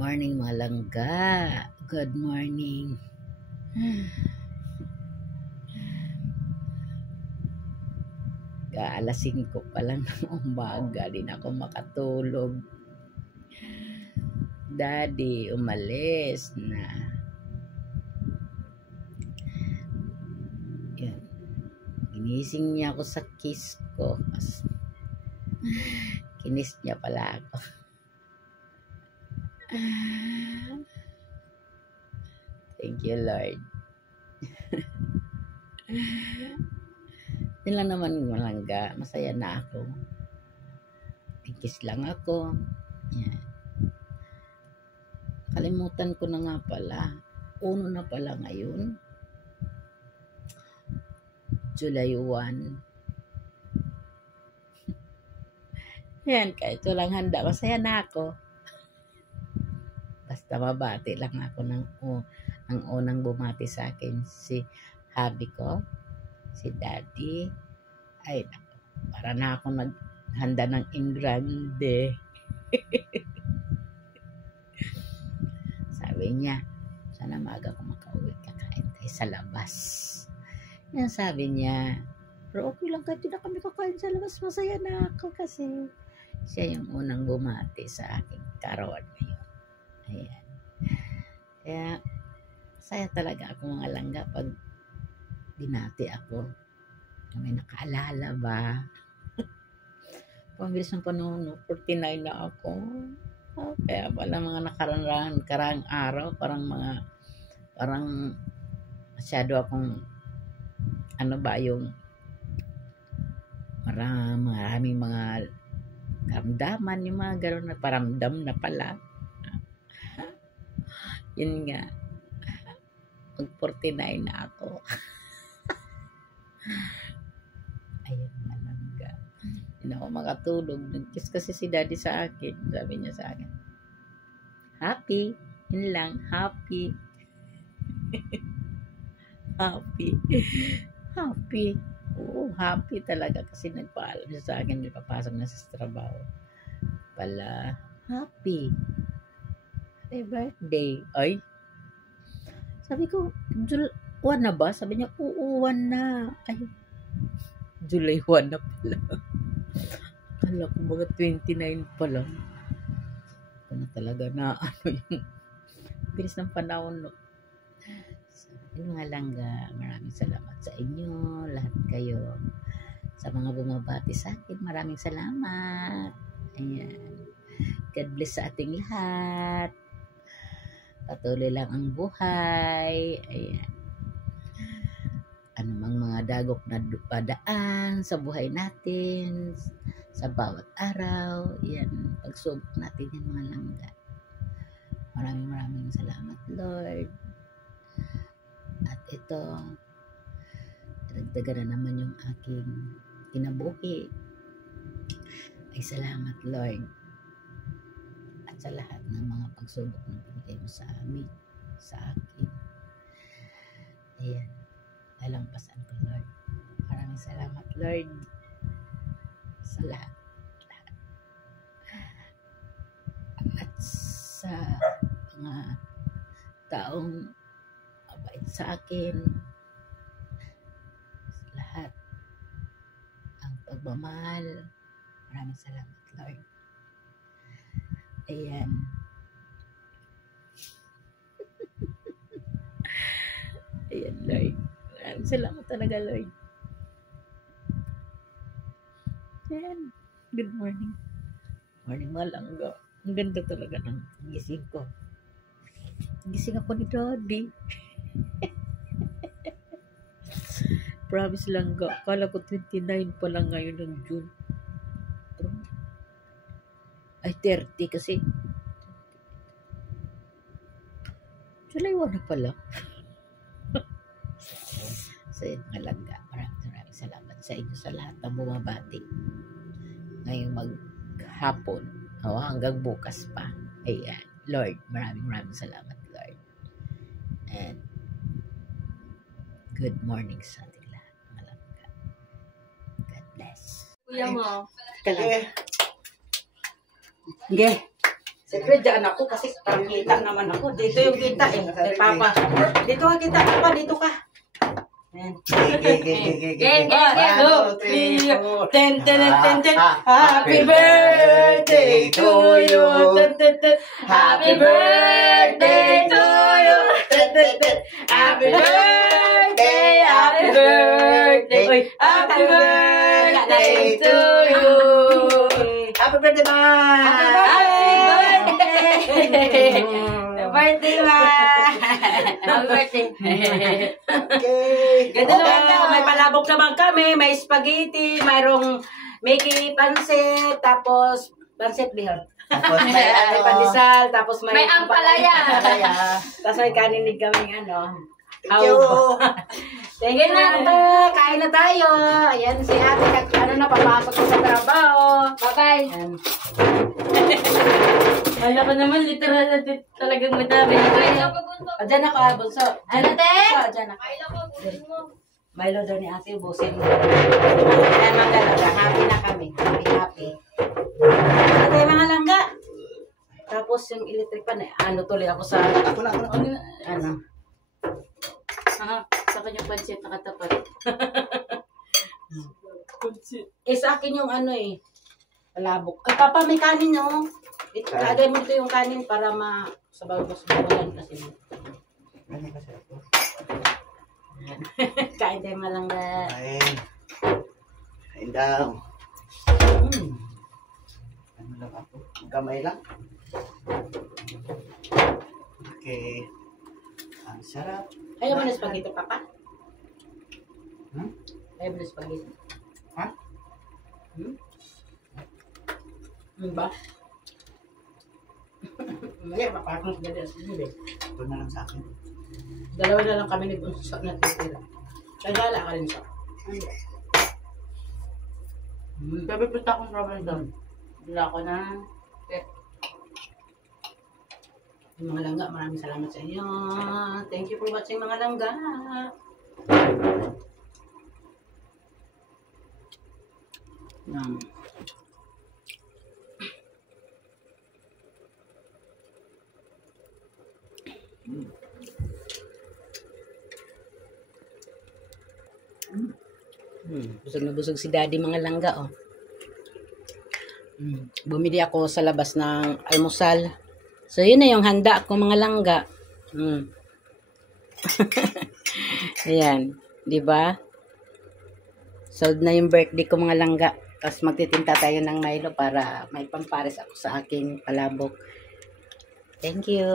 Morning mga langga. Good morning. Alas 5 pa lang ng umaga, din ako makatulog. Daddy, umalis na. Yan. Ginising niya ako sa kiss ko. Kinis niya pala ako. Thank you, Lord. Yun lang naman malangga. Masaya na ako. Kiss lang ako. Yan. Kalimutan ko na nga pala. 1 na pala ngayon. July 1. Yan, kahit walang handa, masaya na ako. Basta mabati lang ako ang unang bumati sa akin, si hubby ko, si daddy. Ay, para na ako naghanda ng ingrande. Sabi niya, sana maaga ko makauwi, kakain tayo sa labas. Yan sabi niya, pero okay lang kahit hindi na kami kakain sa labas, masaya na ako kasi siya yung unang bumati sa aking karoon ngayon. Ayan. Kaya, saya talaga ako mga langga pag binati ako. May nakaalala ba? Pabilis ng panahon, 49 na ako. Kaya pala mga nakarang araw, parang masyado akong, yung maraming mga karamdaman, yung mga gano'n na paramdam na pala. Yun nga, mag 49 na ako. Ayun, malangga. Hindi ako makatulog. Nag-kiss kasi si daddy sa akin. Sabi niya sa akin, happy. Yun lang, happy. Happy. Happy. Oo, happy talaga kasi nagpaalam siya sa akin. Papasok na sa trabaho. Pala, happy. Happy birthday. Ay. Sabi ko, July 1 na ba? Sabi niya, oo, 1 na. Ay, July 1 na pala. Kala ko mga 29 pa lang. Ito na talaga na yung bilis ng panahon. No? Yung mga langga, maraming salamat sa inyo, lahat kayo. Sa mga bumabati sa akin, maraming salamat. Ayan. God bless sa ating lahat. Patuloy lang ang buhay. Ayan. Anumang mga dagok na padaan sa buhay natin, sa bawat araw, yan, pagsubok natin yan mga langga. Maraming salamat, Lord. At ito, dagdagan na naman yung aking kinabuhi. Ay salamat, Lord. At sa lahat ng mga pagsubok na binigay mo sa amin, sa akin. Ayan. Lalampasan ko, Lord. Maraming salamat, Lord. Sa lahat. At sa mga taong mabait sa akin. Sa lahat. Ang pagmamahal. Maraming salamat, Lord. Ayan. Ayan, Lord. Maraming salamat talaga, Lord. Ayan. Good morning. Morning mga langga. Ang ganda talaga ng gising ko. Gising ako ni Daddy. Promise langga. Kala ko 29 pa lang ngayon ng June. Ay, 30 kasi. July 1 na pala. So yun mga langga, maraming salamat sa inyo sa lahat ng bumabati ngayong maghapon hanggang bukas pa. Ayan, Lord, maraming salamat, Lord, and good morning sa ating lahat mga langga. God bless. Kuya mo. Sige. Siyempre, dyan ako kasi parang kita naman ako. Dito yung kita eh. Kay Papa. Dito ka kita, Papa. Dito ka. Ayan. Gang. 1, 2, 3, 4. Ten, ten, ten, ten. Happy birthday to you. Ten, ten, ten. Happy birthday to you. Ten, ten, ten. Happy birthday. Happy birthday. Uy, happy birthday to you. Happy birthday, Ma. Happy birthday. Birthday, Ma. Happy birthday. Okay. Ganda naman. May palabok naman kami. May spaghetti. Mayroong Mickey pansit. Tapos pansit bihon. Tapos may May pandesal. Tapos May ampalaya. Tapos may kaninig kaming ano. Thank you. Thank you na. Kain na tayo. Ayan si ate. Ano na, papasok ko sa trabaho. Bye-bye. Ayan. Wala ko naman, literal na talagang madami. O, dyan ako, bunso. Ano, te? Bunso, dyan ako. Milo daw ni ate, busin mo. Ayan, mga langga. Happy na kami. Happy. Ano tayo, mga langga? Tapos yung electric pan, ano tuloy ako sa, Ako na. ano. Sa kanyang pansit nakatapat. Sa akin yung ano eh, palabok. Ay, Papa, may kanin, no? Lagay mo ito yung kanin para sabaw ko sa bawalan kasi. Kain tayo malangga. Kain daw. Ano lang ako? Kamay lang. Okay. Ang sarap. Ayaw mo na spaghetti, Papa? Hmm? Ayaw mo na spaghetti? Ha? Ano ba? Maya, papakong sa ganda. Ito na lang sa akin. Dalawa na lang kami nag-unsa na titira. Kagala ka rin siya. Sabi punta akong trabaho doon. Wala ko na. Mga langga, maraming salamat sa inyo. Thank you for watching, mga langga. Busog na busog si Daddy, mga langga, oh. Bumili ako sa labas ng almusal. So, yun na yung handa ko, mga langga. Ayan. Diba? Solved na yung birthday ko, mga langga. Tapos magtitinta tayo ng Milo para may pampares ako sa aking palabok. Thank you.